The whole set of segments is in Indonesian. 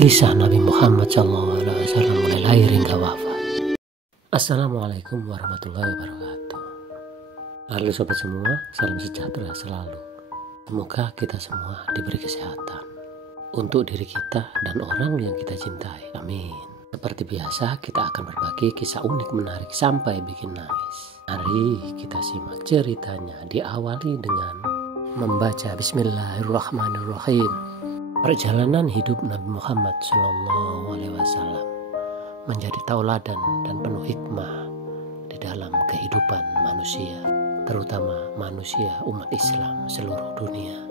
Kisah Nabi Muhammad SAW mulai lahir hingga wafat. Assalamualaikum warahmatullahi wabarakatuh. Halo sobat semua, salam sejahtera selalu. Semoga kita semua diberi kesehatan untuk diri kita dan orang yang kita cintai. Amin. Seperti biasa, kita akan berbagi kisah unik menarik sampai bikin nangis. Mari kita simak ceritanya, diawali dengan membaca Bismillahirrahmanirrahim. Perjalanan hidup Nabi Muhammad SAW menjadi tauladan dan penuh hikmah di dalam kehidupan manusia, terutama manusia umat Islam seluruh dunia.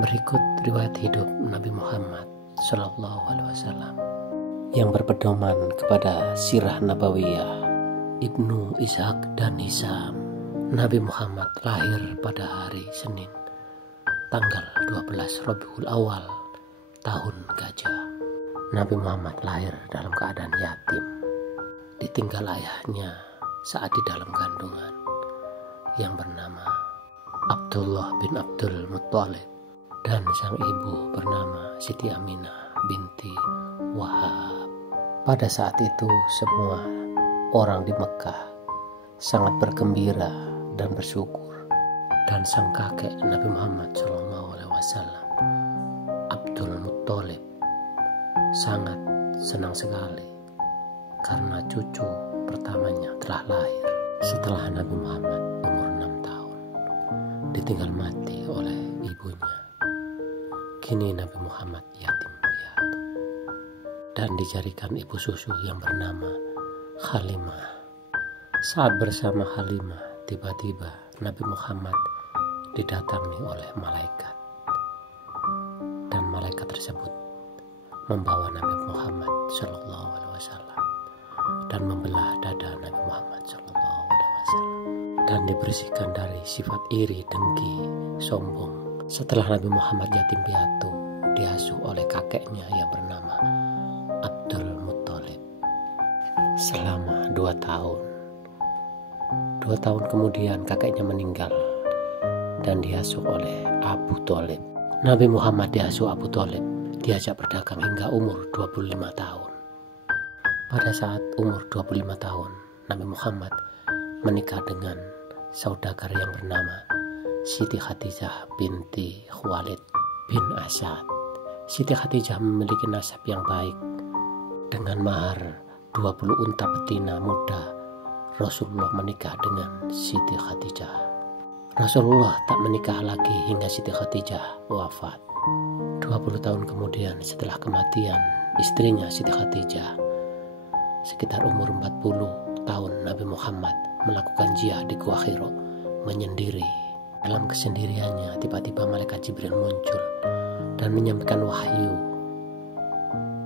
Berikut riwayat hidup Nabi Muhammad SAW yang berpedoman kepada sirah nabawiyah Ibnu Ishaq dan Hisam. Nabi Muhammad lahir pada hari Senin, tanggal 12 Rabiul Awal tahun Gajah. Nabi Muhammad lahir dalam keadaan yatim, ditinggal ayahnya saat di dalam kandungan yang bernama Abdullah bin Abdul Muttalib dan sang ibu bernama Siti Aminah binti Wahab. Pada saat itu semua orang di Mekah sangat bergembira dan bersyukur, dan sang kakek Nabi Muhammad SAW, Abdul Muttalib, sangat senang sekali karena cucu pertamanya telah lahir setelah Nabi Muhammad umur 6 tahun, ditinggal mati oleh ibunya. Kini Nabi Muhammad yatim piatu dan dicarikan ibu susu yang bernama Halimah. Saat bersama Halimah, tiba-tiba Nabi Muhammad didatangi oleh malaikat, dan malaikat tersebut membawa Nabi Muhammad SAW dan membelah dada Nabi Muhammad SAW dan dibersihkan dari sifat iri, dengki, sombong. Setelah Nabi Muhammad yatim piatu, diasuh oleh kakeknya yang bernama Abdul Muttalib selama 2 tahun. 2 tahun kemudian kakeknya meninggal dan diasuh oleh Abu Thalib. Nabi Muhammad diasuh Abu Thalib, diajak berdagang hingga umur 25 tahun. Pada saat umur 25 tahun, Nabi Muhammad menikah dengan saudagar yang bernama Siti Khadijah binti Khuwailid bin Asad. Siti Khadijah memiliki nasab yang baik. Dengan mahar 20 unta betina muda, Rasulullah menikah dengan Siti Khadijah. Rasulullah tak menikah lagi hingga Siti Khadijah wafat. 20 tahun kemudian setelah kematian istrinya Siti Khadijah, sekitar umur 40 tahun, Nabi Muhammad melakukan jihad di Gua Hira menyendiri. Dalam kesendiriannya tiba-tiba malaikat Jibril muncul dan menyampaikan wahyu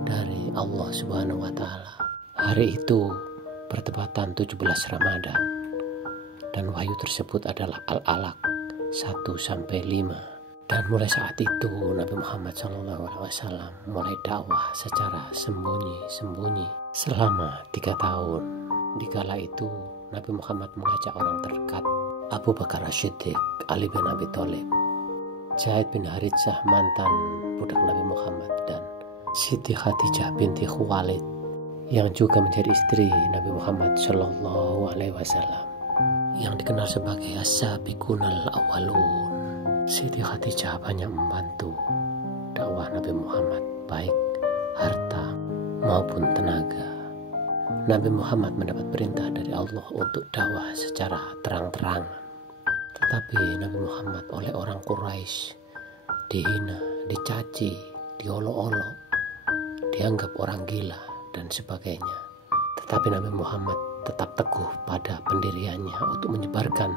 dari Allah Subhanahu wa Ta'ala. Hari itu bertepatan 17 Ramadan, dan wahyu tersebut adalah Al-Alaq 1-5. Dan mulai saat itu Nabi Muhammad SAW mulai dakwah secara sembunyi-sembunyi selama 3 tahun. Di kala itu Nabi Muhammad mengajak orang terdekat, Abu Bakar As-Siddiq, Ali bin Abi Thalib, Zaid bin Haritsah mantan budak Nabi Muhammad, dan Siti Khadijah binti Khuwailid yang juga menjadi istri Nabi Muhammad SAW, yang dikenal sebagai As-Sabiqunal Awwalun. Siti Khadijah banyak membantu dakwah Nabi Muhammad, baik harta maupun tenaga. Nabi Muhammad mendapat perintah dari Allah untuk dakwah secara terang-terangan, tetapi Nabi Muhammad oleh orang Quraisy dihina, dicaci, diolok-olok, dianggap orang gila dan sebagainya. Tetapi Nabi Muhammad tetap teguh pada pendiriannya untuk menyebarkan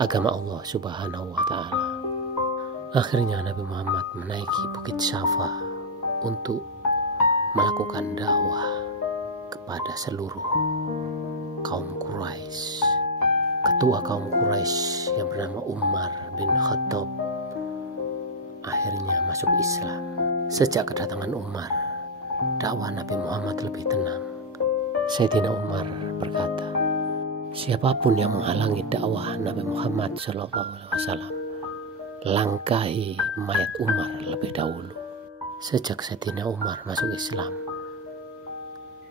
agama Allah Subhanahu wa Ta'ala. Akhirnya Nabi Muhammad menaiki Bukit Safa untuk melakukan dakwah kepada seluruh kaum Quraisy. Ketua kaum Quraisy yang bernama Umar bin Khattab akhirnya masuk Islam. Sejak kedatangan Umar, dakwah Nabi Muhammad lebih tenang. Sayyidina Umar berkata, siapapun yang menghalangi dakwah Nabi Muhammad SAW, langkahi mayat Umar lebih dahulu. Sejak Sayyidina Umar masuk Islam,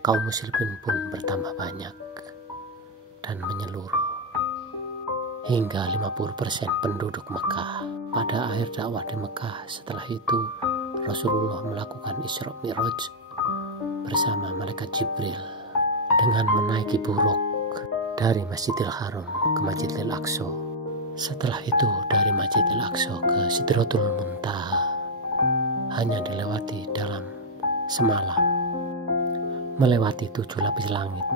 kaum muslimin pun bertambah banyak dan menyeluruh hingga 50% penduduk Mekah. Pada akhir dakwah di Mekah, setelah itu Rasulullah melakukan Isra Mi'raj bersama malaikat Jibril dengan menaiki buruk dari Masjidil Haram ke Masjidil Aqsa. Setelah itu dari Masjidil Aqsa ke Sidratul Muntaha hanya dilewati dalam semalam, melewati 7 lapis langit,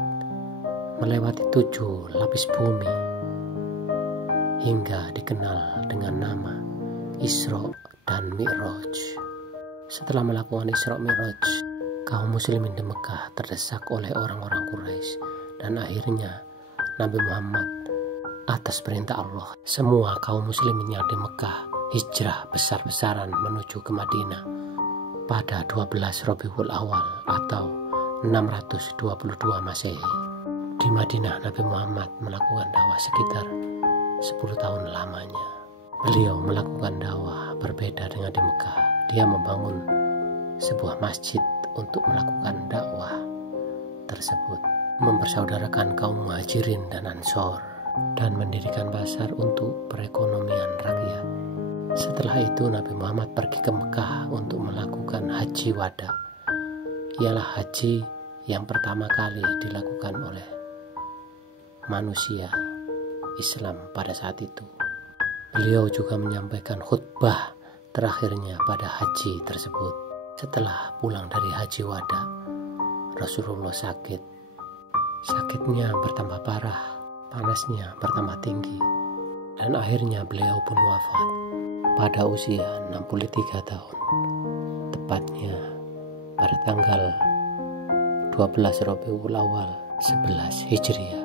melewati 7 lapis bumi, hingga dikenal dengan nama Isra dan Mi'raj. Setelah melakukan Isra Mi'raj, kaum muslimin di Mekah terdesak oleh orang-orang Quraisy, dan akhirnya Nabi Muhammad atas perintah Allah, semua kaum muslimin yang di Mekah hijrah besar-besaran menuju ke Madinah pada 12 Rabiul Awal atau 622 Masehi. Di Madinah Nabi Muhammad melakukan dakwah sekitar 10 tahun lamanya. Beliau melakukan dakwah berbeda dengan di Mekah. Dia membangun sebuah masjid untuk melakukan dakwah tersebut, mempersaudarakan kaum Muhajirin dan Ansor, dan mendirikan pasar untuk perekonomian rakyat. Setelah itu Nabi Muhammad pergi ke Mekah untuk melakukan haji wada. Ialah haji yang pertama kali dilakukan oleh manusia Islam pada saat itu. Beliau juga menyampaikan khutbah terakhirnya pada haji tersebut. Setelah pulang dari haji wada, Rasulullah sakit. Sakitnya bertambah parah, panasnya bertambah tinggi, dan akhirnya beliau pun wafat pada usia 63 tahun, tepatnya pada tanggal 12 Rabiul Awal 11 Hijriah.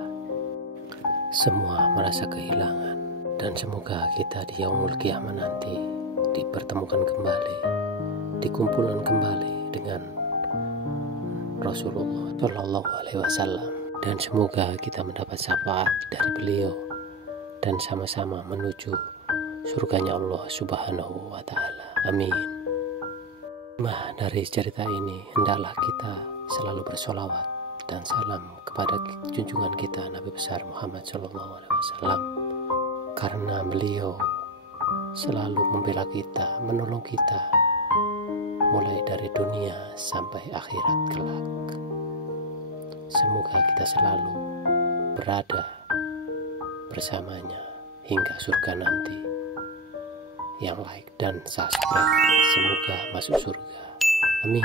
Semua merasa kehilangan, dan semoga kita di Yaumul Qiyamah nanti dipertemukan kembali, dikumpulkan kembali dengan Rasulullah Shallallahu Alaihi Wasallam, dan semoga kita mendapat syafaat dari beliau dan sama-sama menuju surganya Allah Subhanahu wa Ta'ala. Amin. Dari cerita ini hendaklah kita selalu bersolawat dan salam kepada junjungan kita Nabi besar Muhammad Shallallahu Alaihi Wasallam, karena beliau selalu membela kita, menolong kita mulai dari dunia sampai akhirat kelak. Semoga kita selalu berada bersamanya hingga surga nanti. Yang like dan subscribe semoga masuk surga. Amin.